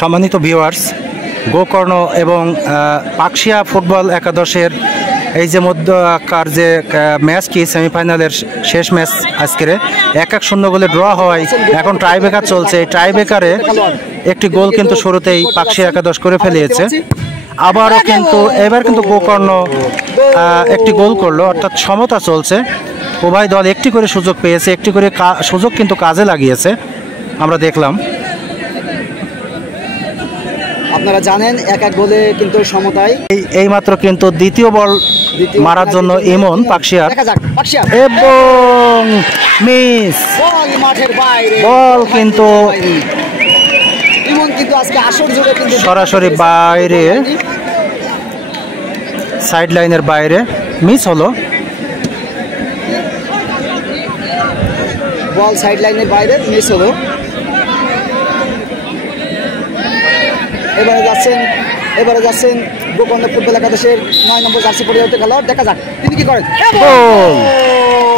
সম্মানিত ভিউয়ার্স, গোকর্ণ এবং পাকশিয়া ফুটবল একাদশের এই যে মধ্যকার যে ম্যাচটি সেমিফাইনালের শেষ ম্যাচ আজকের 1-0 গোলে ড্র হওয়ায় এখন টাইব্রেকার চলছে। এই টাইব্রেকারে একটি গোল কিন্তু শুরুতেই পাকশিয়া একাদশ করে ফেলিয়েছে। আবারও কিন্তু এবার কিন্তু গোকর্ণ একটি গোল করলো, অর্থাৎ সমতা চলছে। উভয় দল একটি করে সুযোগ পেয়েছে, একটি করে সুযোগ কিন্তু কাজে লাগিয়েছে, আমরা দেখলাম। আপনারা জানেন 1-1 গোলে কিন্তু সমতায়। এই মাত্র কিন্তু দ্বিতীয় বল মারার জন্য ইমন পাকশিয়ার এবং মিস বল কিন্তু ইমন কিন্তু আজকে আসর জুড়ে কিন্তু সরাসরি বাইরে, সাইড লাইনের বাইরে মিস হলো। বল সাইড লাইনের বাইরে মিস হলো। এবারে যাচ্ছেন গোকর্ণ ফুটবল একাদশের 9 নম্বর জার্সি পরিহিত খেলোয়াড়। দেখা যাক তিনি কি করেন।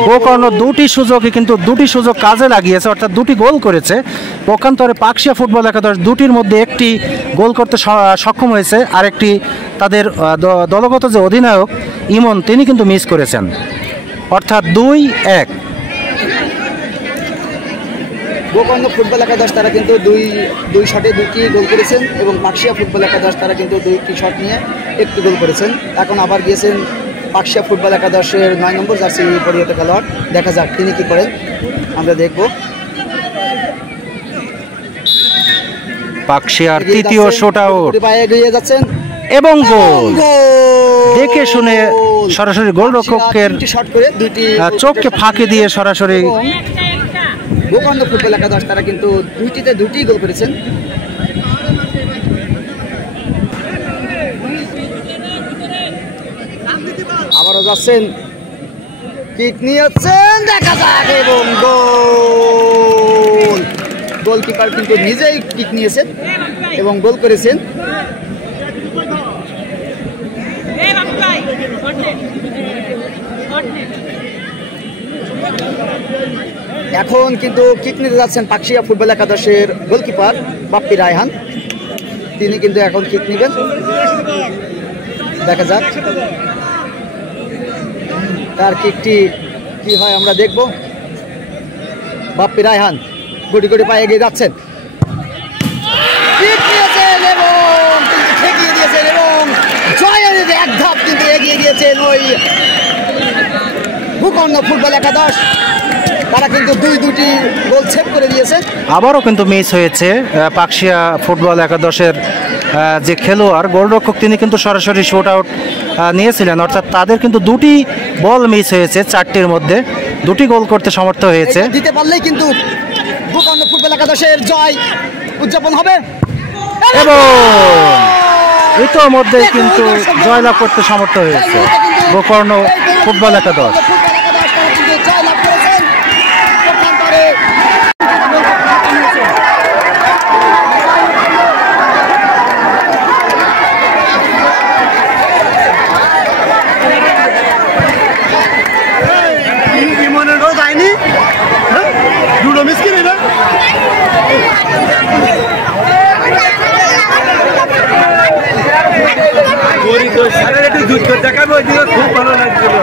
গোকর্ণ দুটি সুযোগ কাজে লাগিয়েছে, অর্থাৎ দুটি গোল করেছে। পক্ষান্তরে পাকশিয়া ফুটবল একাদশ দুটির মধ্যে একটি গোল করতে সক্ষম হয়েছে, আরেকটি তাদের দলগত যে অধিনায়ক ইমন তিনি কিন্তু মিস করেছেন, অর্থাৎ 2-1। গোকর্ণ ফুটবল একাদশ তারা কিন্তু দুই শটে 2টি গোল করেছেন এবং পাকশিয়া ফুটবল একাদশ তারা কিন্তু 2টি শট নিয়ে একটি গোল করেছেন। এখন আবার গিয়েছেন পাকশিয়া ফুটবল একাদশের 9 নম্বর জার্সি পরিহিত খেলোয়াড়। দেখা যাক তিনি কি করেন, আমরা দেখব। পাকশিয়ার তৃতীয় শট আউট এগিয়ে যাচ্ছেন এবং গোল দেখে শুনে সরাসরি গোলরক্ষকের চোখকে ফাঁকি দিয়ে সরাসরি গোকর্ণ ফুটবল একাদশ তারা কিন্তু 2টি গোল করেছেন। আবারও যাচ্ছেন, কিক নিয়েছেন, দেখা যাক এবং গোল। গোলকিপার কিন্তু নিজেই কিক নিয়েছেন এবং গোল করেছেন। এখন কিন্তু কিক নিতে যাচ্ছেন পাকশিয়া ফুটবল একাদশের গোলকিপার বাপ্পি রায়হান, তিনি কিন্তু এখন কিক নেবেন। দেখা যাক তার কিকটি কি হয়, আমরা দেখব। বাপ্পি রায়হান গুটি পায়ে এগিয়ে যাচ্ছেন, কিক নিয়েছেন এবং ঠেকিয়ে দিয়েছেন এবং জয়ের এক ধাপ কিন্তু এগিয়ে গিয়েছেন ওই গোকর্ণ ফুটবল একাদশ। তারা কিন্তু দুটি গোল সেভ করে দিয়েছে। আবারও কিন্তু মিস হয়েছে পাকশিয়া ফুটবল একাদশের যে খেলোয়াড় গোলরক্ষক তিনি কিন্তু সরাসরি শট আউট নিয়েছিলেন, অর্থাৎ তাদের কিন্তু 2টি বল মিস হয়েছে, 4টির মধ্যে 2টি গোল করতে সমর্থ হয়েছে। দিতে পারলেই কিন্তু গোকর্ণ ফুটবল একাদশের জয় উদযাপন হবে এবং ইতোমধ্যে কিন্তু জয়লাভ করতে সমর্থ হয়েছে গোকর্ণ ফুটবল একাদশ। খুব ভালো লাগছিল।